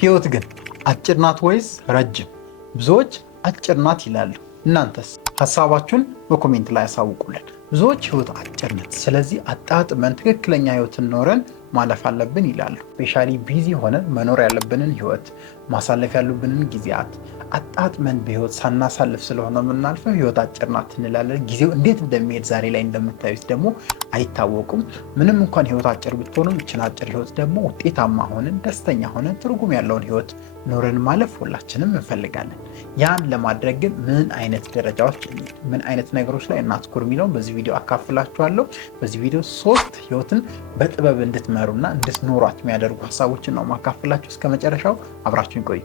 ህይወት ግን አጭር ናት ወይስ ረጅም? ብዙዎች አጭር ናት ይላሉ። እናንተስ? ሐሳባችሁን በኮሜንት ላይ ያሳውቁልን። ብዙዎች ህይወት አጭር ናት፣ ስለዚህ አጣጥመን ትክክለኛ ህይወትን ኖረን ማለፍ አለብን ይላሉ። ስፔሻሊ ቢዚ ሆነን መኖር ያለብንን ህይወት ማሳለፍ ያሉብንን ጊዜያት አጣጥመን በህይወት ሳናሳልፍ ስለሆነ የምናልፈው ህይወት አጭር ናት እንላለን። ጊዜው እንዴት እንደሚሄድ ዛሬ ላይ እንደምታዩት ደግሞ አይታወቁም። ምንም እንኳን ህይወት አጭር ብትሆንም ይችን አጭር ህይወት ደግሞ ውጤታማ ሆነን ደስተኛ ሆነን ትርጉም ያለውን ህይወት ኖረን ማለፍ ሁላችንም እንፈልጋለን። ያን ለማድረግ ግን ምን አይነት ደረጃዎች ምን አይነት ነገሮች ላይ እናትኩር የሚለውን በዚህ ቪዲዮ አካፍላችኋለሁ። በዚህ ቪዲዮ 3 ህይወትን በጥበብ እንድትመሩና እንድትኖሯት የሚያደርጉ ሀሳቦችን ነው ማካፍላችሁ። እስከ መጨረሻው አብራችሁን ቆዩ።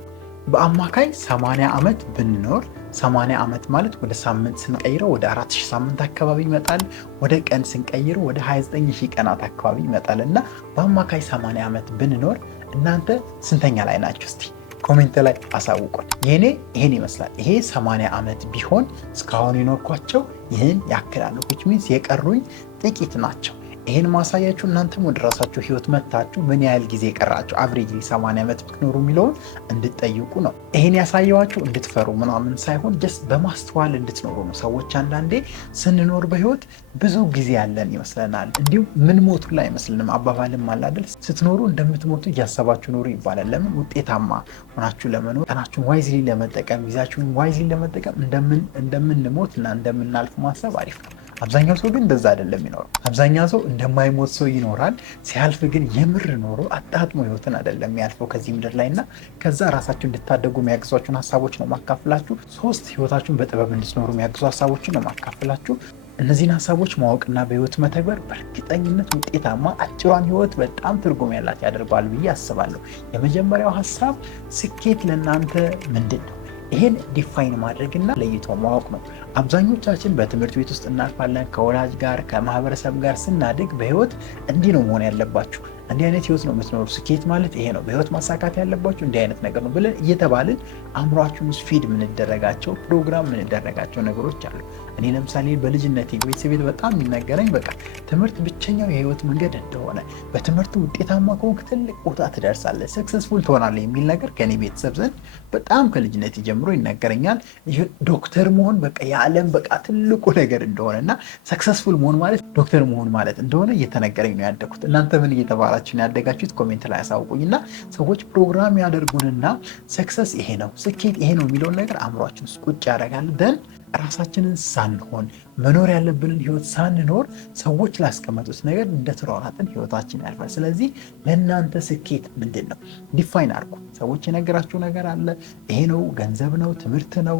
በአማካይ 80 ዓመት ብንኖር 80 ዓመት ማለት ወደ ሳምንት ስንቀይረው ወደ 4000 ሳምንት አካባቢ ይመጣል። ወደ ቀን ስንቀይረው ወደ 29000 ቀናት አካባቢ ይመጣል እና በአማካይ 80 ዓመት ብንኖር እናንተ ስንተኛ ላይ ናችሁ? እስቲ ኮሜንት ላይ አሳውቁን። የኔ ይሄን ይመስላል። ይሄ 80 ዓመት ቢሆን እስካሁን የኖርኳቸው ይህን ያክላሉ። which means የቀሩኝ ጥቂት ናቸው። ይሄን ማሳያችሁ እናንተም ወደ ራሳችሁ ህይወት መታችሁ ምን ያህል ጊዜ ቀራችሁ አቨሬጅ 80 ዓመት ብትኖሩ የሚለውን እንድትጠይቁ ነው። ይሄን ያሳየዋችሁ እንድትፈሩ ምናምን ሳይሆን ጀስት በማስተዋል እንድትኖሩ ነው። ሰዎች አንዳንዴ ስንኖር በህይወት ብዙ ጊዜ ያለን ይመስለናል። እንዲሁም ምን ሞቱ ላይ አይመስልንም። አባባልም አለ አይደል? ስትኖሩ እንደምትሞቱ እያሰባችሁ ኖሩ ይባላል። ለምን? ውጤታማ ሆናችሁ ለመኖር፣ ቀናችሁን ዋይዝሊ ለመጠቀም፣ ጊዜያችሁን ዋይዝሊ ለመጠቀም እንደምንሞት እና እንደምናልፍ ማሰብ አሪፍ ነው። አብዛኛው ሰው ግን እንደዛ አይደለም የሚኖረው። አብዛኛው ሰው እንደማይሞት ሰው ይኖራል። ሲያልፍ ግን የምር ኖሮ አጣጥሞ ህይወትን አይደለም የሚያልፈው ከዚህ ምድር ላይ እና ከዛ ራሳችሁ እንድታደጉ የሚያግዟችሁን ሀሳቦች ነው ማካፍላችሁ። 3 ህይወታችሁን በጥበብ እንድትኖሩ የሚያግዙ ሀሳቦችን ነው ማካፍላችሁ። እነዚህን ሀሳቦች ማወቅና በህይወት መተግበር በእርግጠኝነት ውጤታማ አጭሯን ህይወት በጣም ትርጉም ያላት ያደርገዋል ብዬ አስባለሁ። የመጀመሪያው ሀሳብ ስኬት ለእናንተ ምንድን ነው? ይህን ዲፋይን ማድረግና ለይቶ ማወቅ ነው። አብዛኞቻችን በትምህርት ቤት ውስጥ እናልፋለን። ከወላጅ ጋር ከማህበረሰብ ጋር ስናድግ በህይወት እንዲህ ነው መሆን ያለባችሁ፣ እንዲህ አይነት ህይወት ነው የምትኖሩ፣ ስኬት ማለት ይሄ ነው፣ በህይወት ማሳካት ያለባችሁ እንዲህ አይነት ነገር ነው ብለን እየተባልን አእምሯችን ውስጥ ፊድ የምንደረጋቸው ፕሮግራም የምንደረጋቸው ነገሮች አሉ። እኔ ለምሳሌ በልጅነቴ ቤተሰቤ በጣም የሚነገረኝ በቃ ትምህርት ብቸኛው የህይወት መንገድ እንደሆነ፣ በትምህርት ውጤታማ ከሆንክ ትልቅ ቦታ ትደርሳለህ፣ ሰክሰስፉል ትሆናለህ የሚል ነገር ከኔ ቤተሰብ ዘንድ በጣም ከልጅነቴ ጀምሮ ይነገረኛል። ዶክተር መሆን በቃ የዓለም በቃ ትልቁ ነገር እንደሆነ እና ሰክሰስፉል መሆን ማለት ዶክተር መሆን ማለት እንደሆነ እየተነገረኝ ነው ያደግኩት። እናንተ ምን እየተባላችሁ ያደጋችሁት? ኮሜንት ላይ ያሳውቁኝና ሰዎች ፕሮግራም ያደርጉንና ሰክሰስ ይሄ ነው ስኬት ይሄ ነው የሚለውን ነገር አእምሯችን ውስጥ ቁጭ ያደርጋል። ደን ራሳችንን ሳንሆን መኖር ያለብንን ህይወት ሳንኖር ሰዎች ላስቀመጡት ነገር እንደተሯሯጥን ህይወታችን ያልፋል። ስለዚህ ለእናንተ ስኬት ምንድን ነው? ዲፋይን አድርጉ። ሰዎች የነገራችሁ ነገር አለ። ይሄ ነው፣ ገንዘብ ነው፣ ትምህርት ነው፣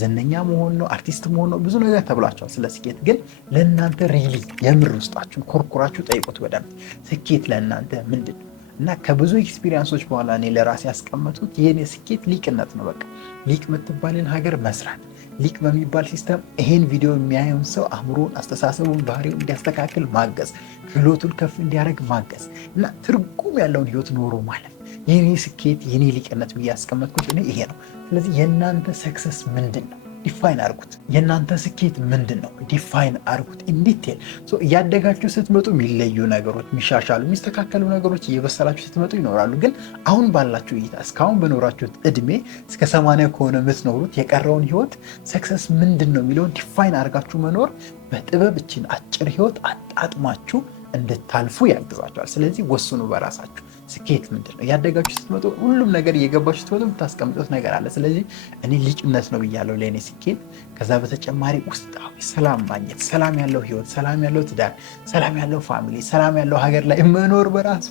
ዝነኛ መሆን ነው፣ አርቲስት መሆን ነው፣ ብዙ ነገር ተብላችኋል ስለ ስኬት። ግን ለእናንተ ሪሊ የምር ውስጣችሁን ኮርኩራችሁ ጠይቁት በደንብ። ስኬት ለእናንተ ምንድን ነው? እና ከብዙ ኤክስፒሪየንሶች በኋላ እኔ ለራሴ ያስቀመጡት የኔ ስኬት ሊቅነት ነው። በቃ ሊቅ የምትባልን ሀገር መስራት፣ ሊቅ በሚባል ሲስተም ይሄን ቪዲዮ የሚያየውን ሰው አእምሮን፣ አስተሳሰቡን፣ ባህሪውን እንዲያስተካክል ማገዝ፣ ክህሎቱን ከፍ እንዲያደርግ ማገዝ እና ትርጉም ያለውን ህይወት ኖሮ ማለት የኔ ስኬት የኔ ሊቅነት ብዬ ያስቀመጥኩት እኔ ይሄ ነው። ስለዚህ የእናንተ ሰክሰስ ምንድን ነው? ዲፋይን አድርጉት። የእናንተ ስኬት ምንድን ነው? ዲፋይን አድርጉት ኢንዲቴል። እያደጋችሁ ስትመጡ የሚለዩ ነገሮች፣ የሚሻሻሉ የሚስተካከሉ ነገሮች እየበሰላችሁ ስትመጡ ይኖራሉ። ግን አሁን ባላችሁ እይታ እስካሁን በኖራችሁት እድሜ እስከ 80 ከሆነ የምትኖሩት የቀረውን ህይወት ሰክሰስ ምንድን ነው የሚለውን ዲፋይን አድርጋችሁ መኖር በጥበብ እችን አጭር ህይወት አጣጥማችሁ እንድታልፉ ያግዛችኋል። ስለዚህ ወስኑ በራሳችሁ ስኬት ምንድን ነው? እያደጋችሁ ስትመጡ ሁሉም ነገር እየገባችሁ ስትመጡ የምታስቀምጡት ነገር አለ። ስለዚህ እኔ ሊቅነት ነው ብያለሁ ለእኔ ስኬት። ከዛ በተጨማሪ ውስጣዊ ሰላም ማግኘት፣ ሰላም ያለው ህይወት፣ ሰላም ያለው ትዳር፣ ሰላም ያለው ፋሚሊ፣ ሰላም ያለው ሀገር ላይ መኖር በራሱ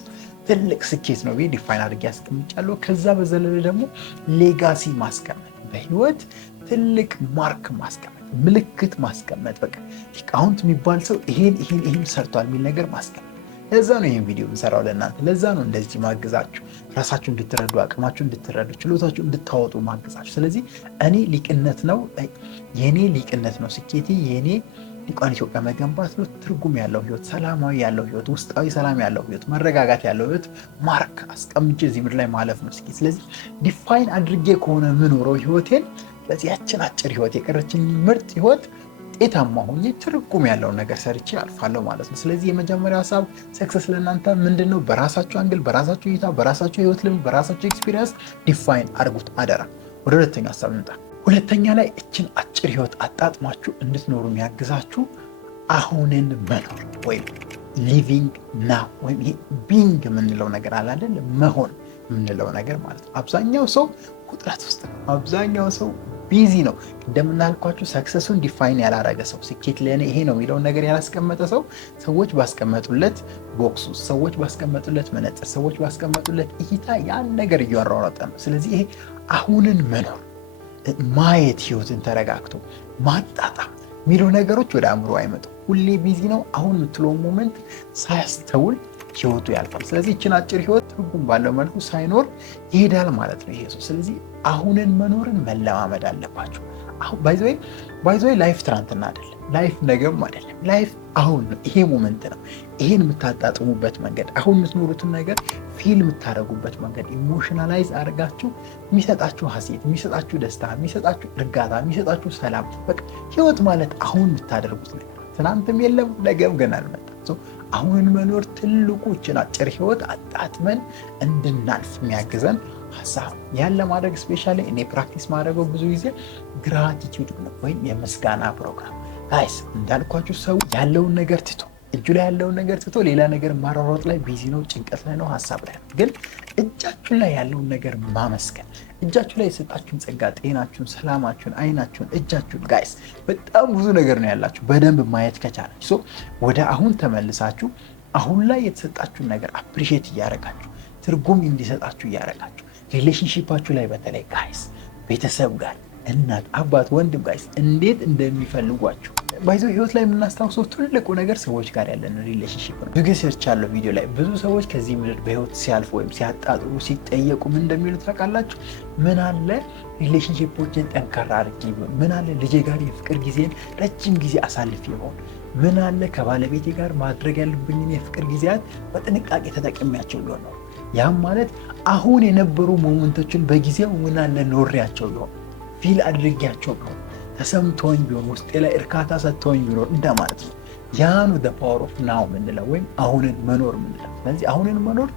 ትልቅ ስኬት ነው ብዬ ዲፋይን አድርጌ ያስቀምጫለሁ። ከዛ በዘለለ ደግሞ ሌጋሲ ማስቀመጥ፣ በህይወት ትልቅ ማርክ ማስቀመጥ፣ ምልክት ማስቀመጥ። በቃ ሊቃውንት የሚባል ሰው ይሄን ሰርቷል የሚል ነገር ማስቀመጥ። ለዛ ነው ይህን ቪዲዮ የምሰራው ለእናንተ። ለዛ ነው እንደዚህ ማግዛችሁ፣ ራሳችሁ እንድትረዱ፣ አቅማችሁ እንድትረዱ፣ ችሎታችሁ እንድታወጡ ማግዛችሁ። ስለዚህ እኔ ሊቅነት ነው የኔ ሊቅነት ነው ስኬቴ። የኔ ሊቋን ኢትዮጵያ መገንባት ነው። ትርጉም ያለው ህይወት፣ ሰላማዊ ያለው ህይወት፣ ውስጣዊ ሰላም ያለው ህይወት፣ መረጋጋት ያለው ህይወት ማርክ አስቀምጬ እዚህ ምድር ላይ ማለፍ ነው ስኬት። ስለዚህ ዲፋይን አድርጌ ከሆነ የምኖረው ህይወቴን፣ ስለዚህ ያችን አጭር ህይወት የቀረችን ምርጥ ህይወት ውጤታማ ሆኜ ትርጉም ያለውን ነገር ሰርቼ አልፋለሁ ማለት ነው። ስለዚህ የመጀመሪያው ሀሳብ ሰክሰስ ለእናንተ ምንድን ነው? በራሳችሁ አንግል፣ በራሳችሁ እይታ፣ በራሳችሁ ህይወት ልምድ፣ በራሳችሁ ኤክስፒሪየንስ ዲፋይን አድርጉት አደራ። ወደ ሁለተኛ ሀሳብ እንጣ። ሁለተኛ ላይ እችን አጭር ህይወት አጣጥማችሁ እንድትኖሩ የሚያግዛችሁ አሁንን መኖር ወይም ሊቪንግ ናው ወይም ይሄ ቢንግ የምንለው ነገር አለ አይደል? መሆን የምንለው ነገር ማለት ነው። አብዛኛው ሰው ውጥረት ውስጥ ነው። አብዛኛው ሰው ቢዚ ነው። እንደምናልኳችሁ ሰክሰሱን ዲፋይን ያላረገ ሰው፣ ስኬት ለእኔ ይሄ ነው የሚለውን ነገር ያላስቀመጠ ሰው ሰዎች ባስቀመጡለት ቦክስ ውስጥ፣ ሰዎች ባስቀመጡለት መነጽር፣ ሰዎች ባስቀመጡለት እይታ ያን ነገር እያሯሯጠ ነው። ስለዚህ ይሄ አሁንን መኖር ማየት፣ ህይወትን ተረጋግቶ ማጣጣም የሚሉ ነገሮች ወደ አእምሮ አይመጡም። ሁሌ ቢዚ ነው። አሁን የምትለው ሞመንት ሳያስተውል ህይወቱ ያልፋል። ስለዚህ ይችን አጭር ህይወት ትርጉም ባለው መልኩ ሳይኖር ይሄዳል ማለት ነው ይሄ ሰው። ስለዚህ አሁንን መኖርን መለማመድ አለባቸው። ባይዘዌ ላይፍ ትናንትና አይደለም፣ ላይፍ ነገም አይደለም። ላይፍ አሁን ነው። ይሄ ሞመንት ነው። ይሄን የምታጣጥሙበት መንገድ፣ አሁን የምትኖሩትን ነገር ፊል የምታደርጉበት መንገድ፣ ኢሞሽናላይዝ አድርጋችሁ የሚሰጣችሁ ሀሴት፣ የሚሰጣችሁ ደስታ፣ የሚሰጣችሁ እርጋታ፣ የሚሰጣችሁ ሰላም። በቃ ህይወት ማለት አሁን የምታደርጉት ነገር ትናንትም የለም ነገም ገና አልመጣም። አሁንን መኖር ትልቁ ይችን አጭር ህይወት አጣጥመን እንድናልፍ የሚያግዘን ሀሳብ። ያን ለማድረግ ስፔሻሊ እኔ ፕራክቲስ ማድረገው ብዙ ጊዜ ግራቲቲዩድ ነው ወይም የምስጋና ፕሮግራም። ጋይስ እንዳልኳችሁ ሰው ያለውን ነገር ትቶ እጁ ላይ ያለውን ነገር ትቶ ሌላ ነገር ማሯሯጥ ላይ ቢዚ ነው፣ ጭንቀት ላይ ነው፣ ሀሳብ ላይ ነው። ግን እጃችሁ ላይ ያለውን ነገር ማመስገን፣ እጃችሁ ላይ የሰጣችሁን ጸጋ፣ ጤናችሁን፣ ሰላማችሁን፣ አይናችሁን፣ እጃችሁን ጋይስ በጣም ብዙ ነገር ነው ያላችሁ በደንብ ማየት ከቻላችሁ ወደ አሁን ተመልሳችሁ አሁን ላይ የተሰጣችሁን ነገር አፕሪሼት እያደረጋችሁ ትርጉም እንዲሰጣችሁ እያደረጋችሁ ሪሌሽንሺፓችሁ ላይ በተለይ ጋይስ ቤተሰብ ጋር እናት፣ አባት፣ ወንድም ጋይስ እንዴት እንደሚፈልጓችሁ ባይዞ ህይወት ላይ የምናስታውሰው ትልቁ ነገር ሰዎች ጋር ያለን ሪሌሽንሺፕ ነው። ብዙ ጊዜ ሰርች ያለው ቪዲዮ ላይ ብዙ ሰዎች ከዚህ ምድር በህይወት ሲያልፉ ወይም ሲያጣጥሩ ሲጠየቁ ምን እንደሚሉ ታውቃላችሁ? ምን አለ ሪሌሽንሺፖችን ጠንካራ አድርጌ ቢሆን፣ ምን አለ ልጄ ጋር የፍቅር ጊዜን ረጅም ጊዜ አሳልፍ ይሆን፣ ምን አለ ከባለቤቴ ጋር ማድረግ ያለብኝን የፍቅር ጊዜያት በጥንቃቄ ተጠቅሜያቸው ቢሆን ነው። ያም ማለት አሁን የነበሩ ሞመንቶችን በጊዜው ምን አለ ኖሬያቸው ቢሆን፣ ፊል አድርጌያቸው ቢሆን፣ ተሰምቶኝ ቢሆን፣ ውስጤ ላይ እርካታ ሰጥቶኝ ቢሆን እንደማለት ነው። ያኑ ፓወር ኦፍ ናው ምንለው ወይም አሁንን መኖር ምንለው። ስለዚህ አሁንን መኖር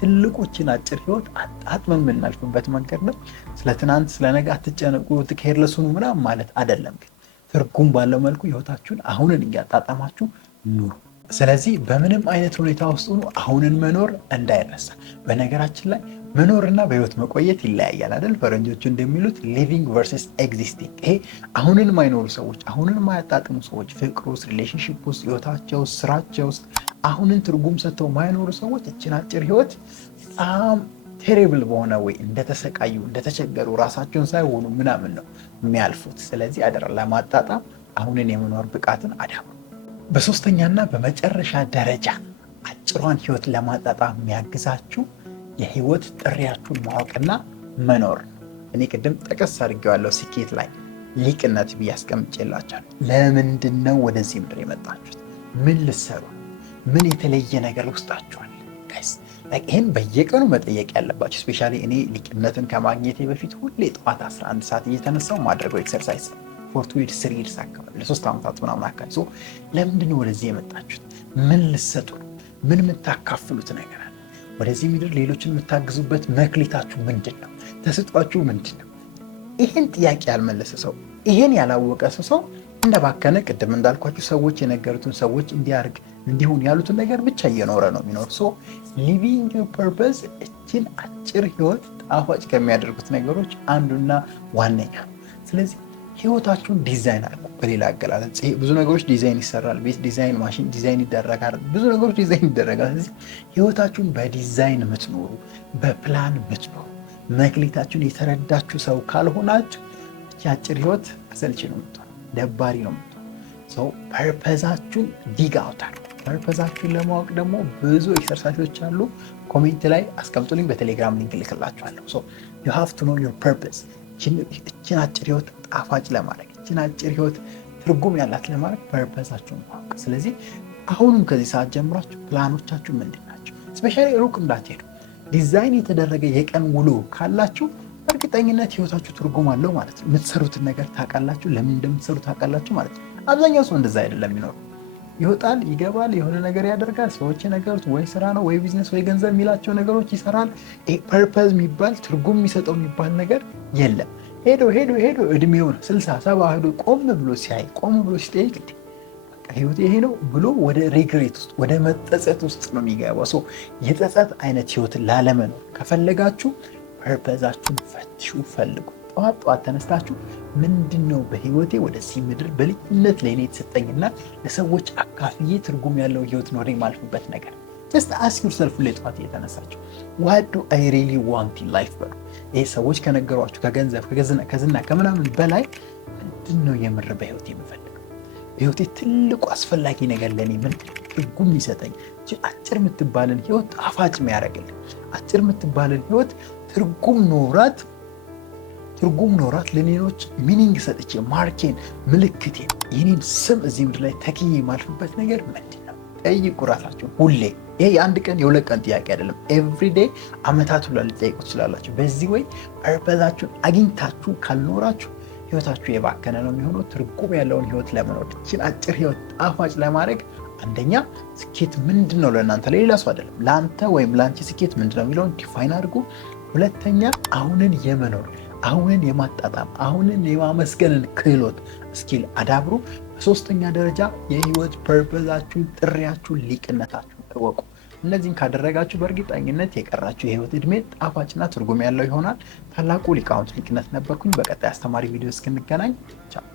ትልቁችን አጭር ህይወት አጣጥመን የምናልፍበት መንገድ ነው። ስለ ትናንት ስለ ነገ አትጨነቁ፣ ኬርለስ ሁኑ ምናምን ማለት አይደለም። ግን ትርጉም ባለው መልኩ ህይወታችሁን አሁንን እያጣጣማችሁ ኑሩ። ስለዚህ በምንም አይነት ሁኔታ ውስጥ ሆኖ አሁንን መኖር እንዳይረሳ። በነገራችን ላይ መኖርና በህይወት መቆየት ይለያያል አይደል? ፈረንጆቹ እንደሚሉት ሊቪንግ ቨርሰስ ኤግዚስቲንግ። ይሄ አሁንን የማይኖሩ ሰዎች፣ አሁንን የማያጣጥሙ ሰዎች ፍቅር ውስጥ፣ ሪሌሽንሺፕ ውስጥ፣ ህይወታቸው ውስጥ፣ ስራቸው ውስጥ አሁንን ትርጉም ሰጥተው የማይኖሩ ሰዎች እችን አጭር ህይወት በጣም ቴሪብል በሆነ ወይ እንደተሰቃዩ እንደተቸገሩ ራሳቸውን ሳይሆኑ ምናምን ነው የሚያልፉት። ስለዚህ አደራ ለማጣጣም አሁንን የመኖር ብቃትን አዳብሩ። በሶስተኛና በመጨረሻ ደረጃ አጭሯን ህይወት ለማጣጣም የሚያግዛችሁ የህይወት ጥሪያችሁን ማወቅና መኖር። እኔ ቅድም ጠቀስ አድርጌዋለሁ ስኬት ላይ ሊቅነት ብዬ አስቀምጬላችኋለሁ። ለምንድን ነው ወደዚህ ምድር የመጣችሁት? ምን ልትሰሩ? ምን የተለየ ነገር ውስጣችኋል? ይህን በየቀኑ መጠየቅ ያለባችሁ። ስፔሻሊ እኔ ሊቅነትን ከማግኘቴ በፊት ሁሌ ጠዋት 11 ሰዓት እየተነሳው ማድረገው ኤክሰርሳይዝ ፎር 2 years 3 years አካባቢ ለ3 ዓመታት ምናምን አካባቢ። ለምንድን ነው ወደዚህ የመጣችሁት? ምን ልትሰጡ? ምን የምታካፍሉት ነገር አለ? ወደዚህ ምድር ሌሎችን የምታግዙበት መክሊታችሁ ምንድን ነው? ተሰጧችሁ ምንድን ነው? ይህን ጥያቄ ያልመለሰ ሰው፣ ይህን ያላወቀ ሰው እንደባከነ ቅድም እንዳልኳችሁ ሰዎች የነገሩትን ሰዎች እንዲያርግ እንዲሁን ያሉትን ነገር ብቻ እየኖረ ነው የሚኖር። ሊቪንግ ዩር ፐርፐዝ እችን አጭር ህይወት ጣፋጭ ከሚያደርጉት ነገሮች አንዱና ዋነኛ ነው። ስለዚህ ህይወታችሁን ዲዛይን አድርጉ። በሌላ አገላለጽ ብዙ ነገሮች ዲዛይን ይሰራል። ቤት ዲዛይን፣ ማሽን ዲዛይን ይደረጋል። ብዙ ነገሮች ዲዛይን ይደረጋል። ስለዚህ ህይወታችሁን በዲዛይን የምትኖሩ በፕላን የምትኖሩ መክሊታችሁን የተረዳችሁ ሰው ካልሆናችሁ አጭር ህይወት አሰልቺ ነው የምትሆነው፣ ደባሪ ነው የምትሆነው። ፐርፐዛችሁን ዲግ አውት አድርጉ። ፐርፐዛችሁን ለማወቅ ደግሞ ብዙ ኤክሰርሳይሶች አሉ። ኮሜንት ላይ አስቀምጡልኝ፣ በቴሌግራም ሊንክ ልክላችኋለሁ። ዩ ሃቭ ቱ ኖ ዩር ፐርፐዝ። እችን አጭር ህይወት ጣፋጭ ለማድረግ እችን አጭር ህይወት ትርጉም ያላት ለማድረግ ፐርፐዛችሁን ማወቅ። ስለዚህ አሁንም ከዚህ ሰዓት ጀምራችሁ ፕላኖቻችሁ ምንድን ናቸው? ስፔሻሊ ሩቅ እንዳትሄዱ። ዲዛይን የተደረገ የቀን ውሎ ካላችሁ እርግጠኝነት ህይወታችሁ ትርጉም አለው ማለት ነው። የምትሰሩትን ነገር ታውቃላችሁ፣ ለምን እንደምትሰሩ ታውቃላችሁ ማለት ነው። አብዛኛው ሰው እንደዛ አይደለም የሚኖረው። ይወጣል፣ ይገባል፣ የሆነ ነገር ያደርጋል። ሰዎች የነገሩት ወይ ስራ ነው ወይ ቢዝነስ ወይ ገንዘብ የሚላቸው ነገሮች ይሰራል። ፐርፐዝ የሚባል ትርጉም የሚሰጠው የሚባል ነገር የለም። ሄዶ ሄዶ ሄዶ እድሜውን 60 70 ሄዶ ቆም ብሎ ሲያይ ቆም ብሎ ሲጠይቅ ህይወት ይሄ ነው ብሎ ወደ ሪግሬት ውስጥ ወደ መጸጸት ውስጥ ነው የሚገባው። ሰው የጸጸት አይነት ህይወትን ላለመኖር ከፈለጋችሁ ፐርፐዛችሁን ፈትሹ፣ ፈልጉ። ጠዋት ጠዋት ተነስታችሁ ምንድን ነው በህይወቴ ወደዚህ ምድር በልጅነት ለእኔ የተሰጠኝና ለሰዎች አካፍዬ ትርጉም ያለው ህይወት ኖሬ የማልፍበት ነገር። ጀስት አስክ ዩርሰልፍ ላይ ጠዋት እየተነሳችሁ ዋት ዱ አይ ሪሊ ዋንት ኢን ላይፍ በሉ። ይሄ ሰዎች ከነገሯችሁ ከገንዘብ ከዝና ከምናምን በላይ ምንድን ነው የምር በህይወቴ የምፈልገው? በህይወቴ ትልቁ አስፈላጊ ነገር ለእኔ ምን ትርጉም የሚሰጠኝ? አጭር የምትባልን ህይወት ጣፋጭ የሚያደርግልኝ፣ አጭር የምትባልን ህይወት ትርጉም ኖራት ለሌሎች ሚኒንግ ሰጥቼ ማርኬን፣ ምልክቴን፣ የኔን ስም እዚህ ምድር ላይ ተክዬ የማልፍበት ነገር ምንድን ነው? ጠይቁ ራሳችሁን ሁሌ። ይሄ የአንድ ቀን የሁለት ቀን ጥያቄ አይደለም። ኤቭሪዴይ አመታት ሁላ ልጠይቁ ትችላላችሁ። በዚህ ወይ ፐርፐዛችሁን አግኝታችሁ ካልኖራችሁ ህይወታችሁ የባከነ ነው የሚሆነው። ትርጉም ያለውን ህይወት ለመኖር ይህችን አጭር ህይወት ጣፋጭ ለማድረግ አንደኛ ስኬት ምንድን ነው ለእናንተ፣ ለሌላ ሰው አይደለም፣ ለአንተ ወይም ለአንቺ ስኬት ምንድን ነው የሚለውን ዲፋይን አድርጉ። ሁለተኛ አሁንን የመኖር አሁንን የማጣጣም አሁንን የማመስገንን ክህሎት ስኪል አዳብሩ። በሶስተኛ ደረጃ የህይወት ፐርፐዛችሁን፣ ጥሪያችሁን፣ ሊቅነታችሁን እወቁ። እነዚህን ካደረጋችሁ በእርግጠኝነት የቀራችሁ የህይወት ዕድሜ ጣፋጭና ትርጉም ያለው ይሆናል። ታላቁ ሊቃውንት ሊቅነት ነበርኩኝ። በቀጣይ አስተማሪ ቪዲዮ እስክንገናኝ ቻው።